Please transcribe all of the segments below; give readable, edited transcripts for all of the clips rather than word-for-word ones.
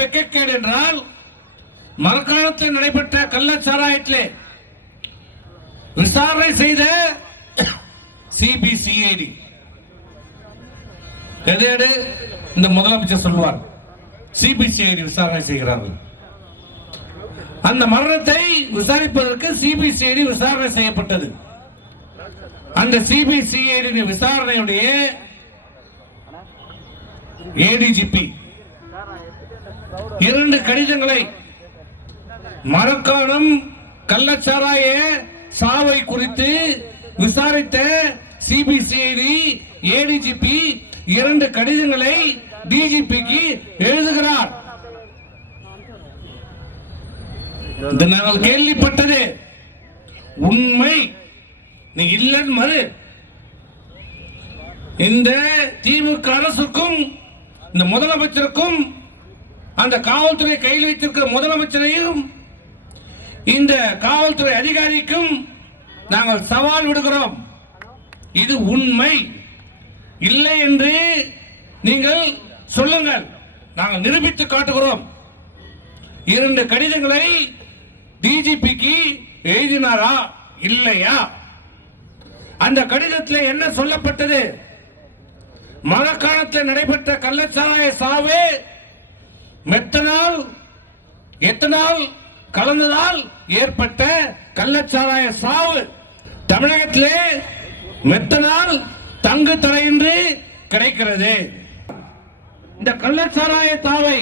வெட்கக்கேடு என்றால் மரக்காணத்தில் நடைபெற்ற கள்ளச்சாராயத்திலே விசாரணை செய்த சிபிசிஐடி எதேடு இந்த முதலமைச்சர் சொல்வார், சிபிசிஐடி விசாரணை செய்கிறார்கள். அந்த மரணத்தை விசாரிப்பதற்கு சிபிசிஐடி விசாரணை செய்யப்பட்டது. அந்த சிபிசிஐடி விசாரணையுடைய ஏடிஜிபி 2 கடிதங்களை மரக்காணம் கள்ளச்சாராய சாவை குறித்து விசாரித்த சிபிசிஐடி ஏடிஜிபி 2 கடிதங்களை டிஜிபிக்கு எழுதுகிறார். நாங்கள் கேள்விப்பட்டது உண்மை, நீ இல்லன் மறு. இந்த திமுக அரசுக்கும் இந்த முதலமைச்சருக்கும் அந்த காவல்துறை கையில் வைத்திருக்கிற முதலமைச்சரையும் இந்த காவல்துறை அதிகாரிக்கும் நாங்கள் சவால் விடுகிறோம். இது உண்மை இல்லை என்று நீங்கள் சொல்லுங்கள், நாங்கள் நிரூபித்து காட்டுகிறோம். 2 கடிதங்களை டிஜிபிக்கு எழுதினாரா இல்லையா? அந்த கடிதத்தில் என்ன சொல்லப்பட்டது? மரக்காணத்தில் நடைபெற்ற கள்ளச்சாராய சாவு மெத்தனால் எத்தனால் கலந்ததால் ஏற்பட்ட கள்ளச்சாராய சாவு. தமிழகத்திலே மெத்தனால் தங்கு தடையின்றி கிடைக்கிறது. இந்த கள்ளச்சாராய சாவை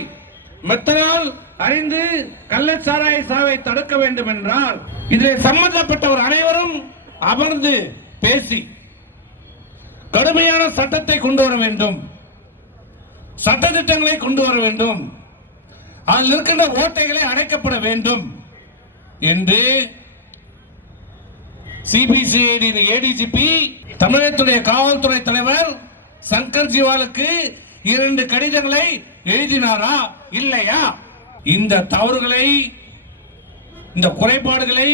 மெத்தனால் அறிந்து கள்ளச்சாராய சாவை தடுக்க வேண்டும் என்றால் இதில் சம்பந்தப்பட்டவர் அனைவரும் அமர்ந்து பேசி கடுமையான சட்டத்தை கொண்டு வர வேண்டும், சட்டத்திட்டங்களை கொண்டு வர வேண்டும், அதில் இருக்கின்ற ஓட்டைகளை அடைக்கப்பட வேண்டும் என்று சிபிசிஐடி ஏடிஜிபி தமிழகத்துடைய காவல்துறை தலைவர் சங்கர் ஜிவாலுக்கு 2 கடிதங்களை எழுதினாரா இல்லையா? இந்த தவறுகளை, இந்த குறைபாடுகளை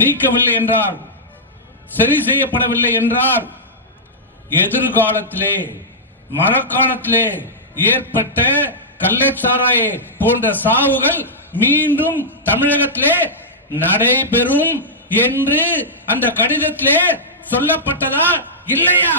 நீக்கவில்லை என்றால், சரி செய்யப்படவில்லை என்றால் எதிர்காலத்திலே மரக்காணத்திலே ஏற்பட்ட கள்ளச்சாராய போன்ற சாவுகள் மீண்டும் தமிழகத்திலே நடைபெறும் என்று அந்த கடிதத்திலே சொல்லப்பட்டதா இல்லையா?